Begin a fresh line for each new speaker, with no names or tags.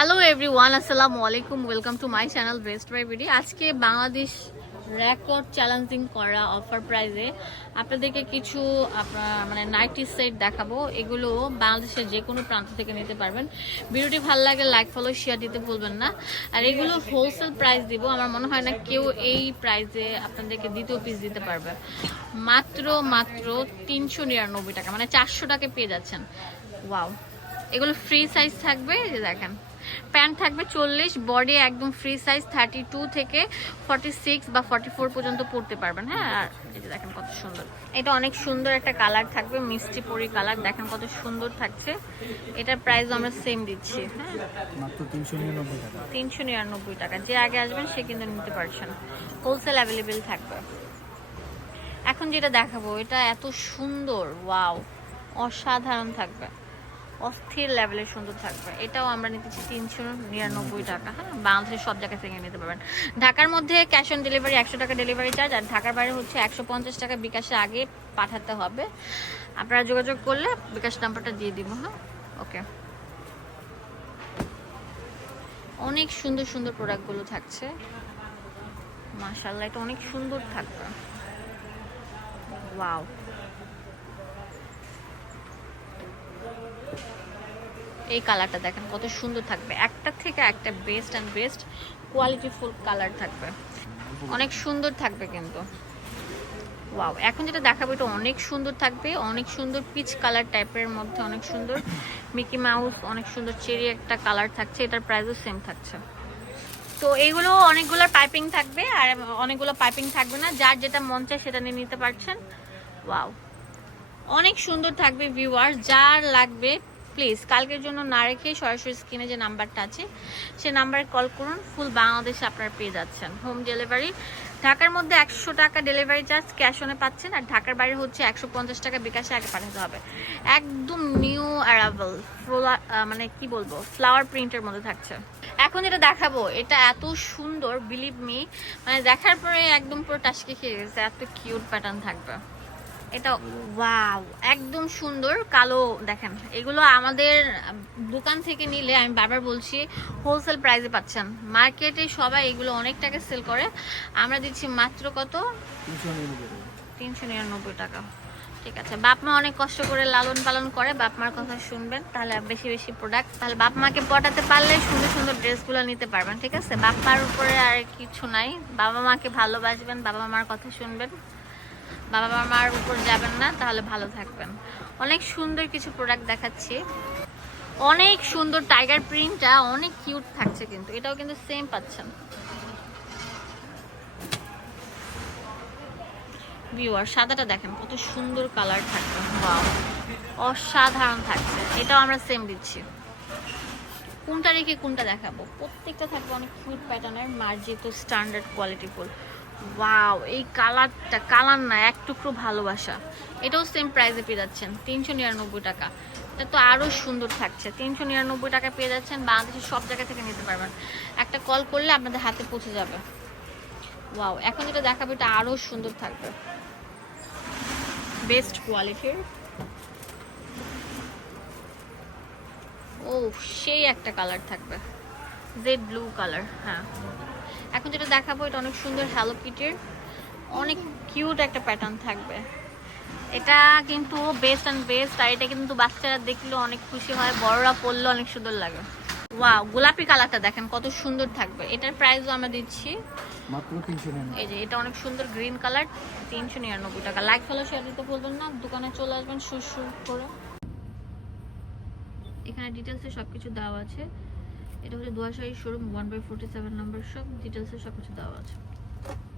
Hello everyone আসসালামু আলাইকুম welcome to my channel best buy BD আজকে বাংলাদেশ রেকর্ড চ্যালেঞ্জিং করা অফার প্রাইজে আপনাদেরকে কিছু মানে নাইটি সেট দেখাবো। এগুলো বাংলাদেশের যে কোনো প্রান্ত থেকে নিতে পারবেন। ভিডিওটি ভালো লাগে লাইক ফলো শেয়ার দিতে ভুলবেন না। আর এগুলো হোলসেল প্রাইস দিব। আমার মনে হয় না কেউ এই প্রাইজে আপনাদেরকে দ্বিতীয় পিস দিতে পারবে। মাত্র মাত্র তিনশো নিরানব্বই টাকা মানে চারশো টাকা পেয়ে যাচ্ছেন। ওয়াও এগুলো ফ্রি সাইজ থাকবে দেখেন। প্যান্ট থাকবে চল্লিশ বডি একদম ফ্রি সাইজ থার্টি টু থেকে ফর্টি সিক্স বা ফর্টি ফোর পর্যন্ত পড়তে পারবেন হ্যাঁ? আর এই যে দেখেন কত সুন্দর। এটা অনেক সুন্দর একটা কালার থাকবে মিষ্টি পরি কালার দেখেন কত সুন্দর থাকছে। এটার প্রাইস আমরা সেম দিচ্ছি হ্যাঁ?
তিনশো নিরানব্বই টাকা।
যে আগে আসবেন সে কিন্তু নিতে পারছেন। হোলসেল অ্যাভেলেবেল থাকবে। এখন যেটা দেখাবো এটা এত সুন্দর ওয়াও অসাধারণ থাকবে। অস্থির লেভেলের সুন্দর থাকবে। এটাও আমরা নিতেছি তিনশো নিরানব্বই টাকা হ্যাঁ? বাংলাদেশের সব জায়গা থেকে নিতে পারবেন। ঢাকার মধ্যে ক্যাশ অন ডেলিভারি একশো টাকা ডেলিভারি চার্জ আর ঢাকার বাইরে হচ্ছে একশো পঞ্চাশ টাকা বিকাশে আগে পাঠাতে হবে। আপনারা যোগাযোগ করলে বিকাশ নাম্বারটা দিয়ে দিব হ্যাঁ? ওকে অনেক সুন্দর সুন্দর প্রোডাক্টগুলো থাকছে। মাশাল্লাহ এটা অনেক সুন্দর থাকবে। ওয়াও এই কালারটা দেখেন, কত সুন্দর থাকবে। একটা থেকে একটা best and best qualityful colour থাকবে। অনেক সুন্দর থাকবে কিন্তু। ওয়াও এখন যেটা দেখাবো, এটা অনেক সুন্দর থাকবে, অনেক সুন্দর পিচ কালার টাইপের মধ্যে অনেক সুন্দর। মিকি মাউস অনেক সুন্দর চেরি একটা কালার থাকছে, এটার প্রাইসও সেম থাকছে। তো এইগুলো অনেকগুলো পাইপিং থাকবে, আর অনেকগুলো পাইপিং থাকবে না, যার যেটা মন চায় সেটা নিয়ে নিতে পারছেন। ওয়াও অনেক সুন্দর থাকবে ভিউয়ার যার লাগবে প্লিজ কালকের জন্য না রেখে সরাসরি স্ক্রিনে যে নাম্বারটা আছে, সে নাম্বারে কল করুন ফুল বাংলাদেশে আপনারা পেয়ে যাচ্ছেন। হোম ডেলিভারি ঢাকার মধ্যে একশো টাকা ডেলিভারি চার্জ ক্যাশ অনে পাচ্ছেন, আর ঢাকার বাইরে হচ্ছে একশো পঞ্চাশ টাকা বিকাশে আগে পাঠাতে হবে। একদম নিউ অ্যারাবল মানে কি বলব ফ্লাওয়ার প্রিন্টের মধ্যে থাকছে। এখন যেটা দেখাবো, এটা এত সুন্দর বিলিভ মি মানে দেখার পরে একদম পুরো টাসকে খেয়ে গেছে, এত কিউট প্যাটার্ন থাকবে। এটা ওয়াও, একদম সুন্দর, কালো দেখেন। এগুলো আমাদের দোকান থেকে নিলে আমি বারবার বলছি হোলসেল প্রাইসে পাচ্ছেন। মার্কেটে সবাই এগুলো অনেক টাকা সেল করে। আমরা দিচ্ছি মাত্র কত?
তিনশো নিরানব্বই টাকা।
ঠিক আছে, বাপ মা অনেক কষ্ট করে লালন পালন করে, বাপ মার কথা শুনবেন, তাহলে বেশি বেশি প্রোডাক্ট তাহলে বাপ মাকে পটাতে পারলে সুন্দর সুন্দর ড্রেসগুলো নিতে পারবেন, ঠিক আছে? বাপ মার উপরে আর কিছু নাই, বাবা মাকে ভালোবাসবেন, বাবা মার কথা শুনবেন। বাবা মার উপর যাবেন না, তাহলে ভালো থাকবেন। অনেক সুন্দর কিছু প্রোডাক্ট দেখাচ্ছি। অনেক সুন্দর টাইগার প্রিন্টটা অনেক কিউট থাকছে কিন্তু, এটাও কিন্তু সেম পাচ্ছেন। ভিউয়ার সাদাটা দেখেন, কত সুন্দর কালার থাকবে অসাধারণ থাকছে, এটাও আমরা সেম দিচ্ছি। কোনটা রেখে কোনটা দেখাবো? প্রত্যেকটা থাকবে অনেক কিউট প্যাটার্নের মার্জিত স্ট্যান্ডার্ড কোয়ালিটিফুল ওয়াও এই কালারটা, কালার না, এক টুকরো ভালোবাসা। এটাও সেম প্রাইসে পেয়ে যাচ্ছেন, তিনশো নিরানব্বই টাকা। এটা তো আরও সুন্দর থাকছে, তিনশো নিরানব্বই টাকা পেয়ে যাচ্ছেন, বাংলাদেশের সব জায়গা থেকে নিতে পারবেন। একটা কল করলে আপনাদের হাতে পৌঁছে যাবে। ওয়াও এখন যেটা দেখাবো, এটা আরও সুন্দর থাকবে। বেস্ট কোয়ালিটির ও সেই একটা কালার থাকবে। জেড ব্লু কালার হ্যাঁ। এখন যেটা দেখাবো এটা অনেক সুন্দর হ্যালো কিটের অনেক কিউট একটা প্যাটার্ন থাকবে। এটা কিন্তু বেস্ট অ্যান্ড বেস্ট আর এটা কিন্তু বাচ্চারা দেখলে অনেক খুশি হয় বড়রা পরলে অনেক সুন্দর লাগে। ওয়াও গোলাপি কালারটা দেখেন কত সুন্দর থাকবে। এটার প্রাইসও আমরা দিচ্ছি।
মাত্র
এই যে এটা অনেক সুন্দর গ্রিন কালার তিনশো নিরানব্বই টাকা। লাইক ফলো শেয়ার দিতে বলবেন না। দোকানে চলে আসবেন সুর সুর করে। এখানে ডিটেলসে সব কিছু দেওয়া আছে। এটা হচ্ছে দুয়াশাহী showroom one by forty seven number সব ডিটেলসে সব কিছু দেওয়া আছে।